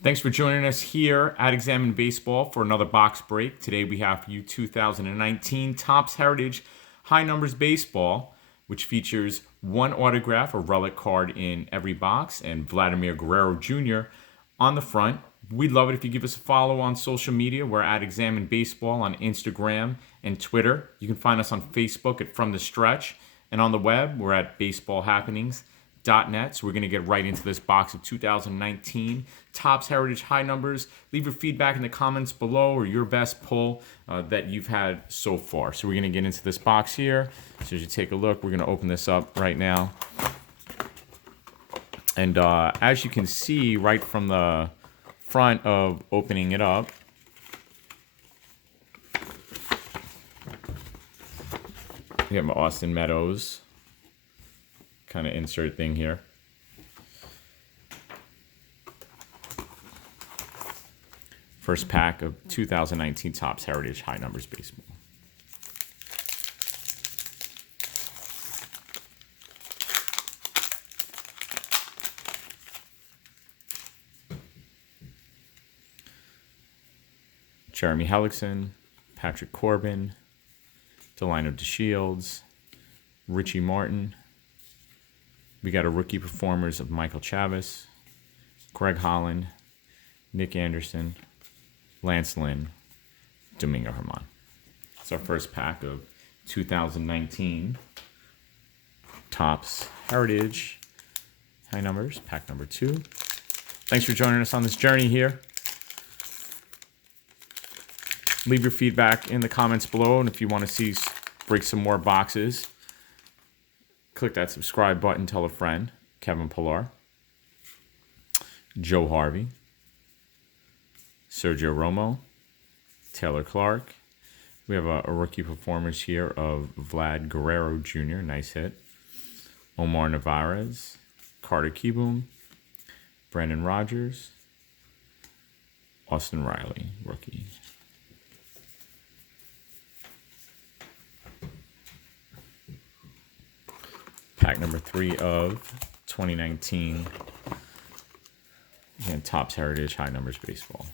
Thanks for joining us here at Examine Baseball for another box break. Today we have for you 2019 Topps Heritage High Numbers Baseball, which features one autograph, a relic card in every box, and Vladimir Guerrero Jr. on the front. We'd love it if you give us a follow on social media. We're at Examine Baseball on Instagram and Twitter. You can find us on Facebook at From the Stretch, and on the web, we're at baseballhappenings.net. So we're going to get right into this box of 2019 Topps Heritage High Numbers. Leave your feedback in the comments below or your best pull that you've had so far. So we're going to get into this box here. So as you take a look, we're going to open this up right now. And as you can see right from the front of opening it up, we have my Austin Meadows kind of insert thing here. First pack of 2019 Topps Heritage High Numbers Baseball. Jeremy Hellickson, Patrick Corbin, Delino DeShields, Richie Martin. We got a rookie performers of Michael Chavis, Greg Holland, Nick Anderson, Lance Lynn, Domingo Germán. It's our first pack of 2019 Topps Heritage High Numbers, pack number 2. Thanks for joining us on this journey here. Leave your feedback in the comments below, and if you want to see break some more boxes, click that subscribe button, tell a friend. Kevin Pillar, Joe Harvey, Sergio Romo, Taylor Clark. We have a rookie performance here of Vlad Guerrero Jr., nice hit. Omar Narvaez, Carter Kieboom, Brandon Rogers, Austin Riley, rookie. Pack number 3 of 2019 again, Topps Heritage High Numbers Baseball.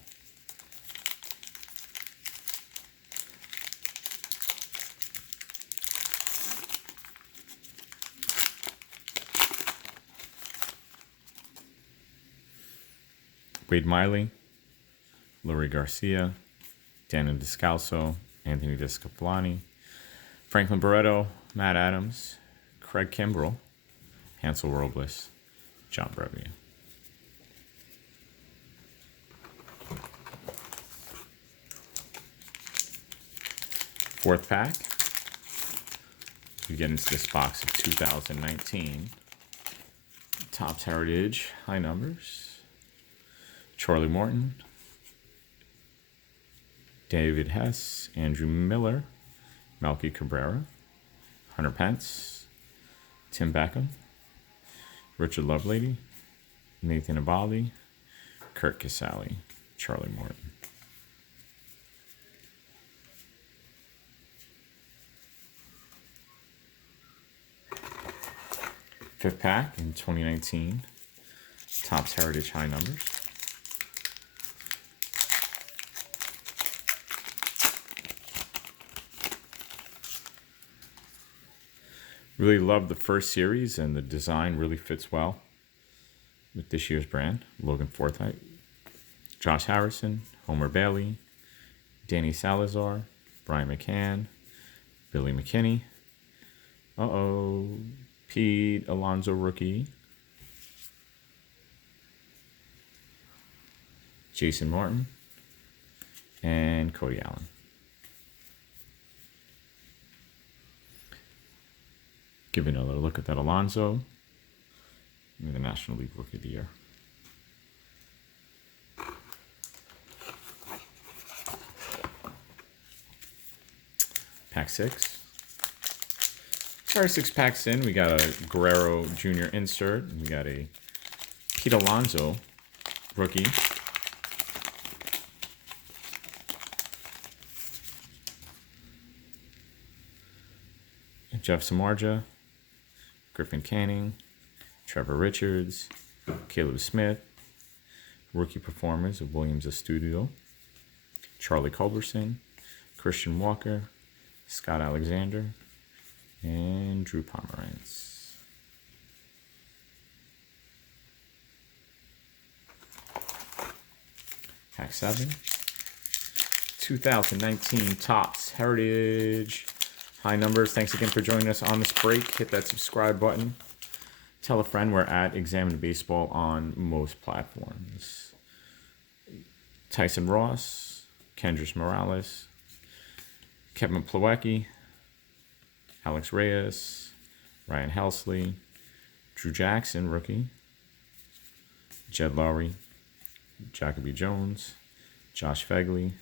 Wade Miley, Lurie Garcia, Daniel Descalso, Anthony Descalani, Franklin Barreto, Matt Adams, Craig Kimbrell, Hansel Robles, John Brebbia. Fourth pack. We get into this box of 2019 Topps Heritage High Numbers. Charlie Morton, David Hess, Andrew Miller, Melky Cabrera, Hunter Pence, Tim Beckham, Richard Lovelady, Nathan Eovaldi, Kurt Casale, Charlie Morton. Fifth pack in 2019 Topps Heritage High Numbers. Really love the first series, and the design really fits well with this year's brand. Logan Forsythe, Josh Harrison, Homer Bailey, Danny Salazar, Brian McCann, Billy McKinney. Pete Alonso rookie. Jason Martin and Cody Allen. Give another look at that Alonso. The National League Rookie of the Year. Pack 6. Our 6 packs in, we got a Guerrero Jr. insert. We got a Pete Alonso rookie. Jeff Samardzija, Griffin Canning, Trevor Richards, Caleb Smith, Rookie performers of Williams Estudio, Charlie Culberson, Christian Walker, Scott Alexander, and Drew Pomerantz. Pack 7. 2019 Topps Heritage. High numbers. Thanks again for joining us on this break. Hit that subscribe button. Tell a friend. We're at Examine Baseball on most platforms. Tyson Ross, Kendrys Morales, Kevin Plawecki, Alex Reyes, Ryan Helsley, Drew Jackson, rookie, Jed Lowry, Jacoby Jones, Josh Fegley,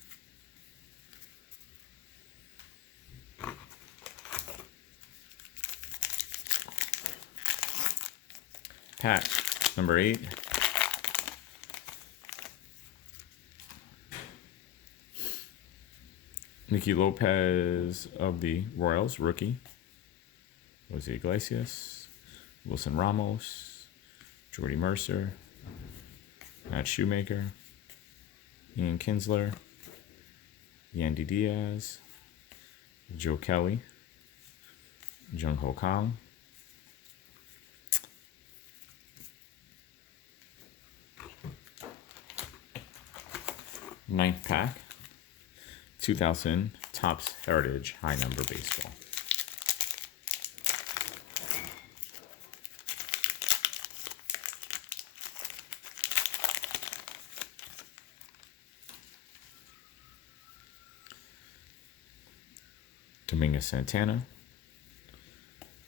pack number 8. Nicky Lopez of the Royals, rookie. Jose Iglesias, Wilson Ramos, Jordy Mercer, Matt Shoemaker, Ian Kinsler, Yandy Diaz, Joe Kelly, Jung Ho Kang, ninth pack, 2000 Topps Heritage High Number Baseball. Dominguez Santana,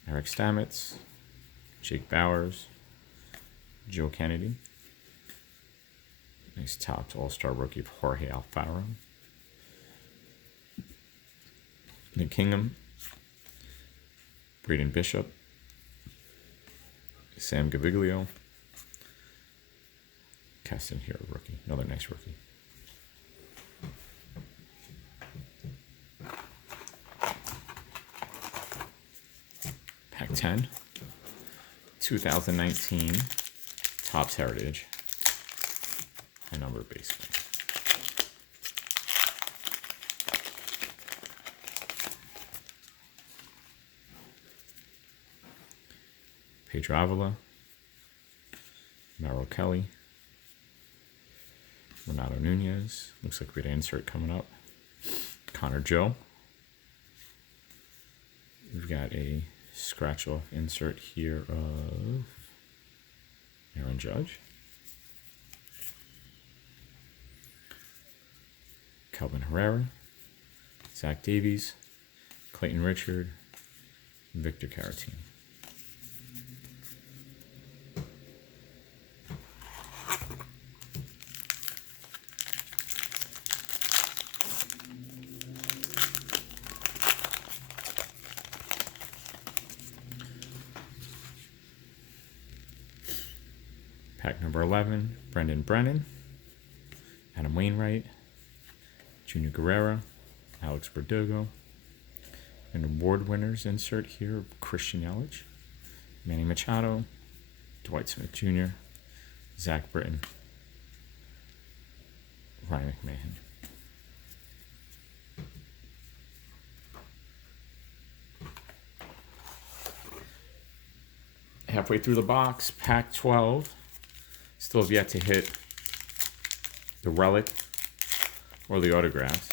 Eric Stamets, Jake Bowers, Joe Kennedy. Nice Topps All-Star rookie of Jorge Alfaro. Nick Kingham, Braden Bishop, Sam Gaviglio, Keston Hiura rookie. Another nice rookie. Pack 10, 2019 Topps Heritage High Number Baseball. Pedro Avila, Merrill Kelly, Renato Nunez. Looks like we had an insert coming up. Connor Joe. We've got a scratch off insert here of Aaron Judge, Kelvin Herrera, Zach Davies, Clayton Richard, Victor Caratini. Pack number 11, Brendan Brennan, Adam Wainwright, Junior Guerrera, Alex Verdugo. An award winners insert here of Christian Yelich, Manny Machado, Dwight Smith Jr., Zach Britton, Ryan McMahon. Halfway through the box, pack 12. Still have yet to hit the relic or the autographs.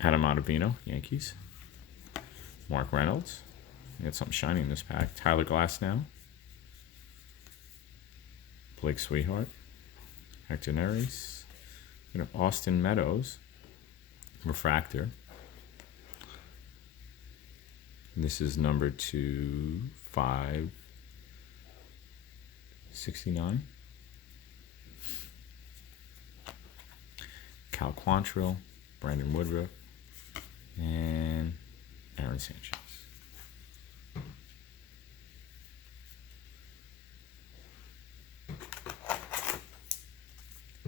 Adam Ottavino, Yankees. Mark Reynolds. We got something shiny in this pack. Tyler Glasnow. Blake Sweetheart. Hector Neris. We have Austin Meadows. Refractor. This is number 2569. Cal Quantrill, Brandon Woodruff, and Aaron Sanchez.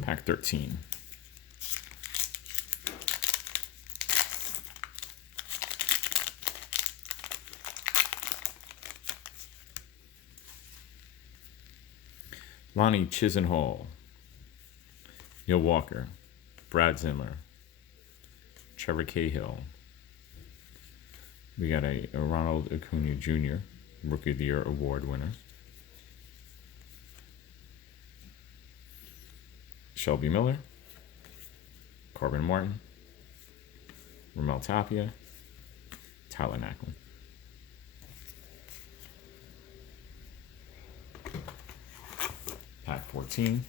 Pack 13. Lonnie Chisenhall, Neil Walker, Brad Zimmer, Trevor Cahill. We got a Ronald Acuna Jr., Rookie of the Year award winner. Shelby Miller, Corbin Martin, Ramel Tapia, Tyler Naquin. Pack 14.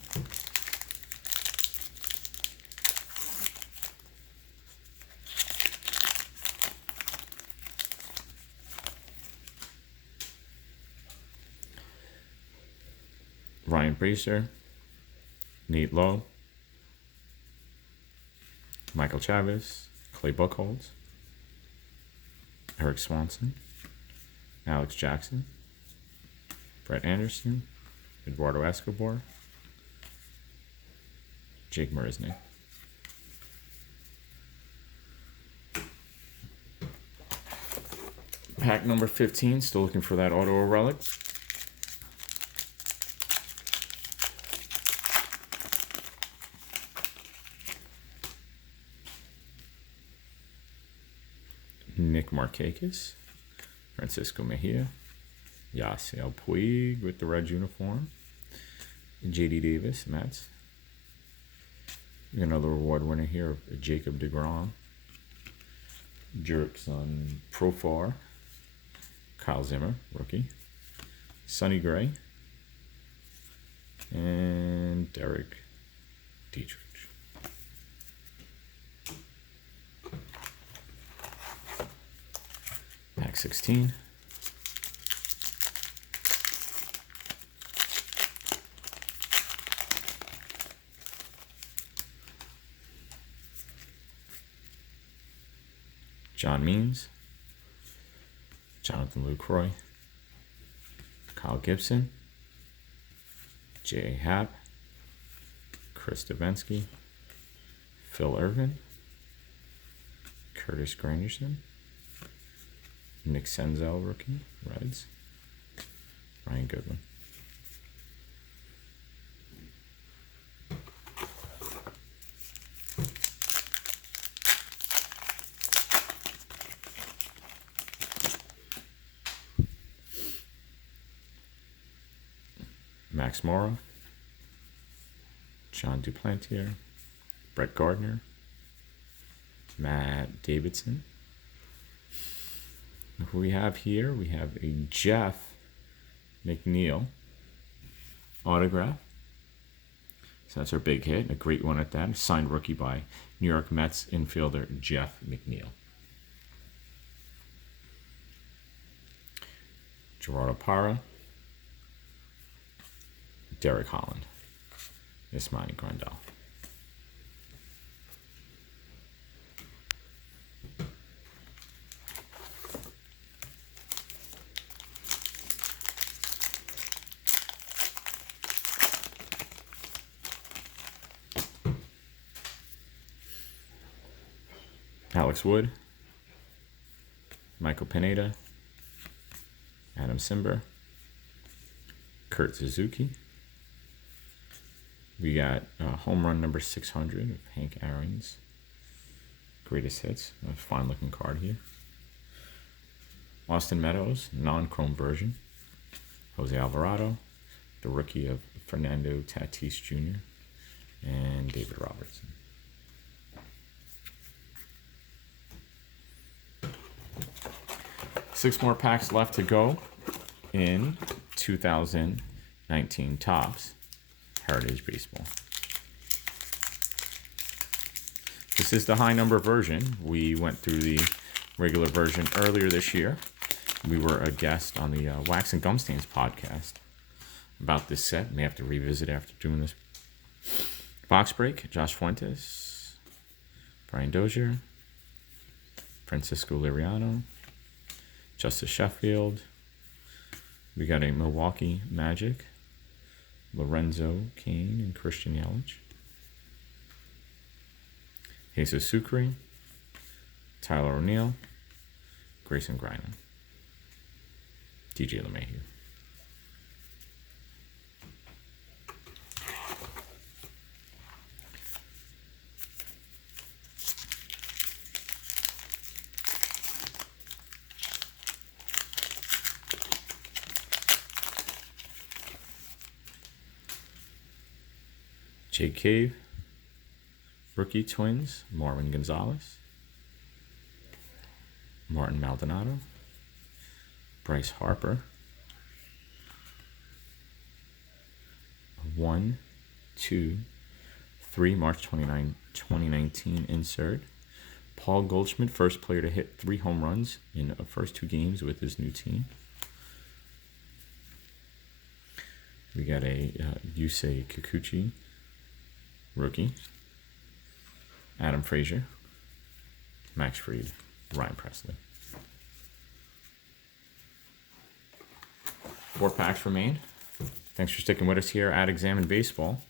Ryan Bracer, Nate Lowe, Michael Chavez, Clay Buchholz, Eric Swanson, Alex Jackson, Brett Anderson, Eduardo Escobar, Jake Marisnick. Pack number 15, still looking for that auto relic. Nick Markakis, Francisco Mejia, Yasiel Puig with the red uniform, J.D. Davis, METS. Another award winner here, Jacob deGrom, Jerks on Profar, Kyle Zimmer, rookie, Sonny Gray, and Derek Dietrich. Pack 16. John Means, Jonathan Lucroy, Kyle Gibson, J.A. Happ, Chris Davinsky, Phil Irvin, Curtis Granderson, Nick Senzel, rookie, Reds, Ryan Goodwin. Max Mora, John Duplantier, Brett Gardner, Matt Davidson. Who we have here, we have a Jeff McNeil autograph. So that's our big hit, a great one at that. A signed rookie by New York Mets infielder Jeff McNeil. Gerardo Parra, Derek Holland, Yasmani Grandal. Alex Wood, Michael Pineda, Adam Simber, Kurt Suzuki. We got home run number 600 of Hank Aaron's greatest hits. A fine looking card here. Austin Meadows, non-chrome version. Jose Alvarado, the rookie of Fernando Tatis Jr., and David Robertson. Six more packs left to go in 2019 Topps Heritage Baseball. This is the high number version. We went through the regular version earlier this year. We were a guest on the Wax and Gum Stains podcast about this set. May have to revisit after doing this box break. Josh Fuentes, Brian Dozier, Francisco Liriano, Justice Sheffield. We got a Milwaukee Magic, Lorenzo Cain and Christian Yelich, Jesus Sucre, Tyler O'Neill, Grayson Greiner, DJ LeMahieu. Jake Cave. Rookie Twins, Marvin Gonzalez. Martin Maldonado. Bryce Harper. 1, 2, 3, March 29, 2019 insert. Paul Goldschmidt, first player to hit 3 home runs in the first 2 games with his new team. We got a Yusei Kikuchi rookie. Adam Frazier. Max Fried. Ryan Presley. 4 packs remain. Thanks for sticking with us here at Examine Baseball.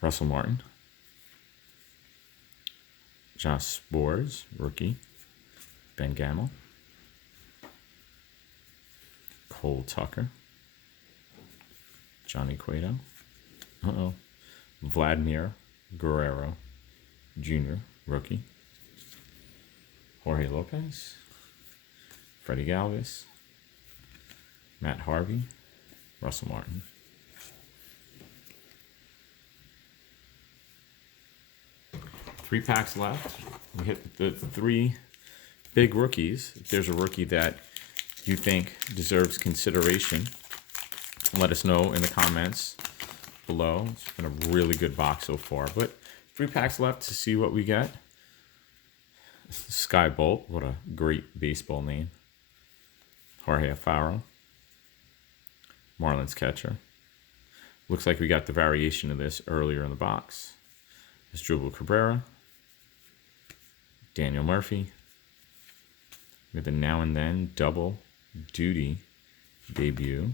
Russell Martin. Josh Spores, rookie. Ben Gamel. Cole Tucker. Johnny Cueto. Vladimir Guerrero Jr., rookie. Jorge Lopez. Freddie Galvis. Matt Harvey. Russell Martin. Three packs left. We hit the 3 big rookies. If there's a rookie that you think deserves consideration, let us know in the comments below. It's been a really good box so far, but 3 packs left to see what we get. Sky Bolt, what a great baseball name. Jorge Alfaro. Marlins catcher. Looks like we got the variation of this earlier in the box. Asdrubal Cabrera. Daniel Murphy. We have the Now and Then double duty debut.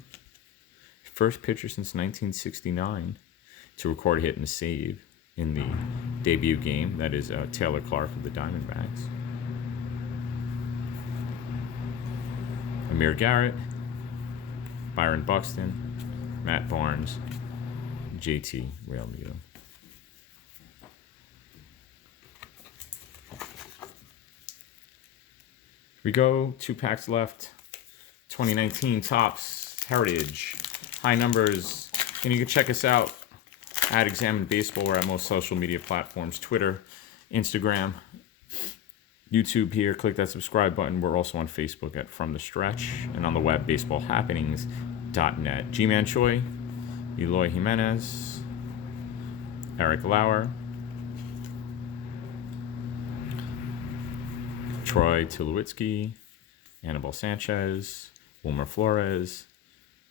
First pitcher since 1969 to record a hit and a save in the debut game. That is Taylor Clark of the Diamondbacks. Amir Garrett. Byron Buxton. Matt Barnes. JT Realmuto. We go 2 packs left. 2019 Topps Heritage High Numbers. And you can check us out at Examine Baseball. We're at most social media platforms: Twitter, Instagram, YouTube. Here, click that subscribe button. We're also on Facebook at From the Stretch, and on the web, baseballhappenings.net. G-Man Choi, Eloy Jimenez, Eric Lauer, Troy Tulowitzki, Anibal Sanchez, Wilmer Flores,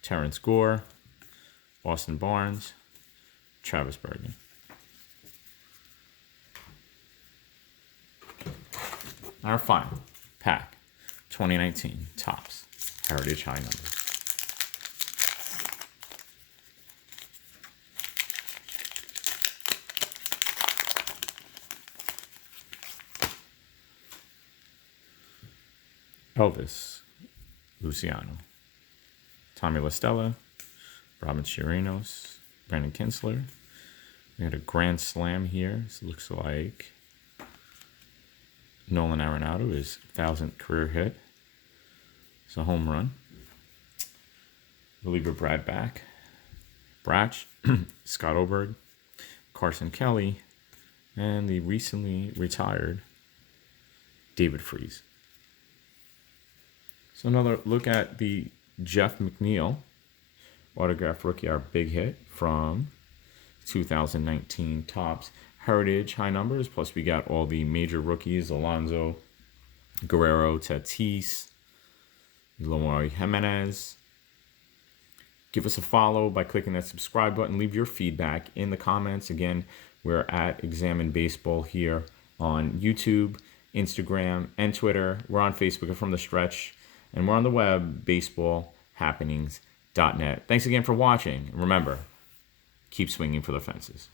Terrence Gore, Austin Barnes, Travis Bergen. Our final pack, 2019 Topps Heritage High Numbers. Elvis Luciano, Tommy La Stella, Robin Chirinos, Brandon Kinsler. We had a grand slam here. This looks like Nolan Arenado, his 1,000th career hit. It's a home run. Reliever Brad Bratch, Scott Oberg, Carson Kelly, and the recently retired David Freese. So another look at the Jeff McNeil autograph rookie, our big hit from 2019 Topps Heritage High Numbers. Plus we got all the major rookies: Alonso, Guerrero, Tatis, Eloy Jimenez. Give us a follow by clicking that subscribe button. Leave your feedback in the comments. Again, we're at Examine Baseball here on YouTube, Instagram, and Twitter. We're on Facebook at From the Stretch. And we're on the web, baseballhappenings.net. Thanks again for watching. And remember, keep swinging for the fences.